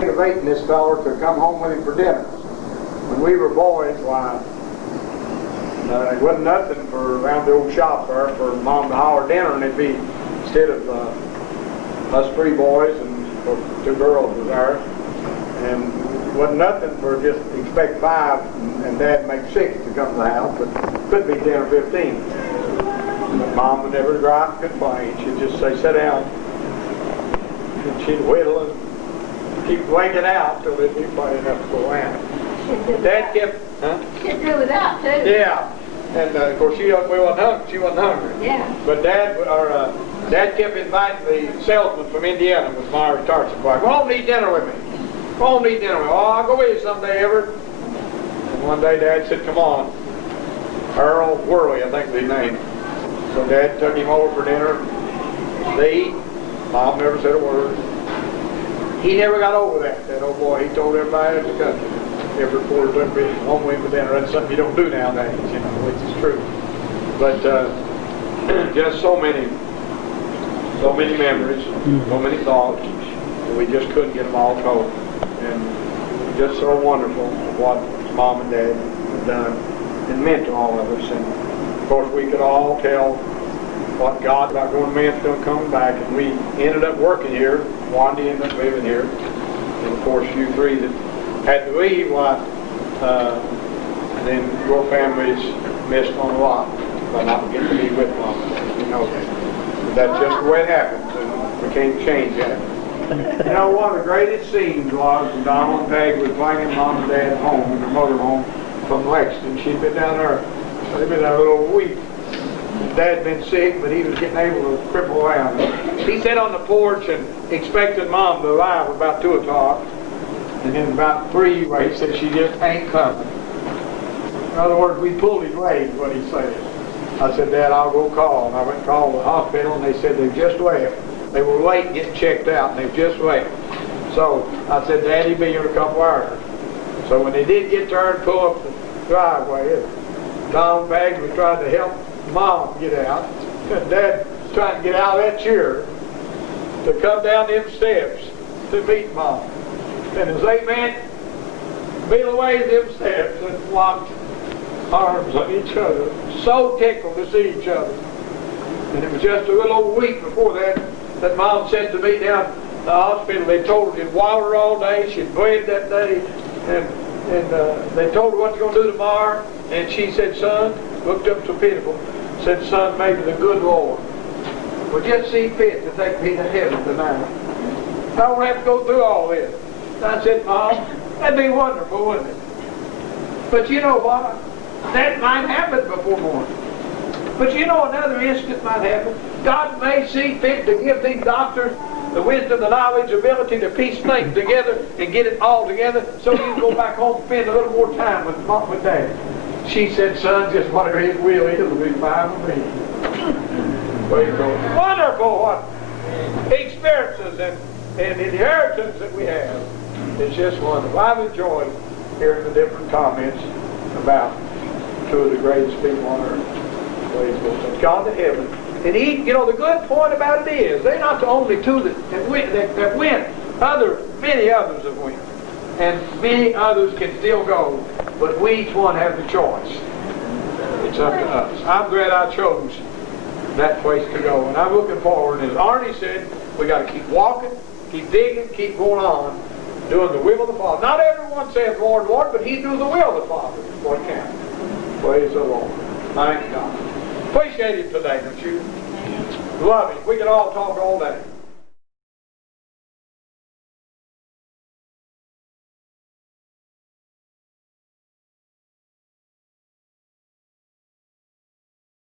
Innovating this fellow to come home with him for dinner. When we were boys, why, it wasn't nothing for around the old shop there for Mom to holler dinner, and it'd be, instead of us 3 boys and 2 girls was there, and it wasn't nothing for just expect 5 and Dad make 6 to come to the house, but could be 10 or 15. But Mom would never gripe and complain. She'd just say, sit down. And she'd whittle and keep waking out till it'd be quite enough to go around. Dad kept, She'd do it out too. Yeah, and of course she wasn't hungry. Yeah. But Dad kept inviting the salesman from Indiana with Myers Tarts and Go home and eat dinner with me. Go home and eat dinner with me. Oh, I'll go with you someday, Everett. And one day Dad said, come on. Earl Worley, I think was his name. So Dad took him over for dinner. They eat. Mom never said a word. He never got over that old boy. He told everybody in the country. Every quarter took me home with him for dinner. That's something you don't do nowadays, you know, which is true. But just so many memories, so many thoughts, that we just couldn't get them all told. And just so wonderful what Mom and Dad have done and meant to all of us. And of course, we could all tell what God about going to Mansfield coming back, and we ended up working here. Wanda ended up living here, and of course, you 3 that had to leave, then your families missed on a lot by not getting to be with Mom. You know that. But that's just the way it happens, and we can't change that. You know, one of the greatest scenes was when Donald and Peg was bringing Mom and Dad home, and their mother home from Lexington. She'd been down there, they'd been there a little week. Dad had been sick, but he was getting able to cripple around. He sat on the porch and expected Mom to arrive about 2 o'clock. And then about 3, he said, she just ain't coming. In other words, we pulled his leg, what he said. I said, Dad, I'll go call. And I went and called the hospital, and they said they've just left. They were late getting checked out, and they've just left. So I said, Dad, he'll be here in a couple hours. So when they did get there and pull up the driveway, Don Baggs was trying to help Mom get out. And Dad was trying to get out of that chair to come down them steps to meet Mom. And as they went, beat away them steps and locked arms on each other, so tickled to see each other. And it was just a little over a week before that Mom said to me down at the hospital, they told her she'd water all day, she'd bled that day, and they told her what they're going to do tomorrow, and she said, son, looked up so pitiful, said, son, maybe the good Lord will just see fit to take me to heaven tonight. I don't have to go through all this. I said, Mom, that'd be wonderful, wouldn't it? But you know what? That might happen before morning. But you know another instant might happen. God may see fit to give these doctors the wisdom, the knowledge, the ability to piece things together and get it all together so you can go back home and spend a little more time with Mom and Dad. She said, son, just whatever his will is, it'll be fine with me. Wonderful what experiences and inheritance that we have. It's just wonderful. I've enjoyed hearing the different comments about 2 of the greatest people on earth. Praise God. Gone to heaven. And you know, the good point about it is, they're not the only 2 that went. Many others have went. And many others can still go. But we each one have the choice. It's up to us. I'm glad I chose that place to go. And I'm looking forward. And as Arnie said, we got to keep walking, keep digging, keep going on, doing the will of the Father. Not everyone says, Lord, Lord, but he do the will of the Father. What counts. Praise the Lord. Thank God. Appreciate him today, don't you? Love him. We can all talk all day.